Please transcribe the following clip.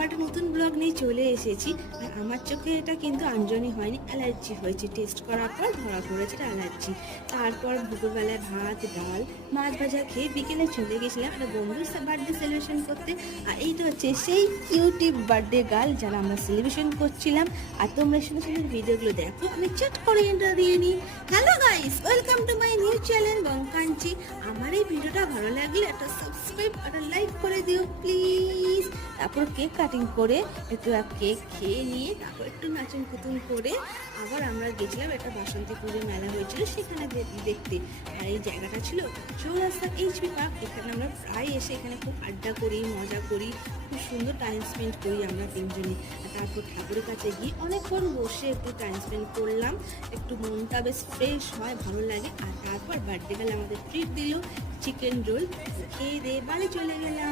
আবার একটা নতুন ব্লগ নিয়ে চলে এসেছি। আর আমার চোখে এটা কিন্তু আঞ্জনি হয়নি, অ্যালার্জি হয়েছে। টেস্ট করার পর ধরা পড়েছে অ্যালার্জি। তারপর দুপুরবেলায় ভাত ডাল মাছ ভাজা খেয়ে বিকেলে চলে গেছিলাম একটা বন্ধুর বার্থডে সেলিব্রেশন করতে। আর এইটা হচ্ছে সেই কিউটিভ বার্থডে গার্ল যারা আমরা সেলিব্রেশন করছিলাম। আর তোমরা সুন্দর সুন্দর ভিডিওগুলো দেখো, আমি চট করে এন্টার দিয়ে নিই। Hello guys, welcome to my new channel বংকাঞ্চি। আমার এই ভিডিওটা ভালো লাগলে একটা সাবস্ক্রাইব আর লাইক করে দিও প্লিজ। তারপর কেক কাটিং করে একটু কেক খেয়ে নিয়ে তারপর একটু নাচন কুতুন করে আবার আমরা গেছিলাম একটা বাসন্তী পুজো মেলা হয়েছিল সেখানে দেখতে। আর এই জায়গাটা ছিল চৌরাস্তা এইচপি পার্ক। এখানে আমরা প্রায় এসে এখানে খুব আড্ডা করি, মজা করি, খুব সুন্দর টাইম স্পেন্ড করি আমরা তিনজনে। তারপর ঠাকুরের কাছে গিয়ে অনেকক্ষণ বসে একটু টাইম স্পেন্ড করলাম, একটু মনটা বেশ ফ্রেশ হয়, ভালো লাগে। আর তারপর বার্থডে গেলে আমাদের ট্রিট দিল চিকেন রোল, খেয়ে দিয়ে বাড়ি চলে গেলাম।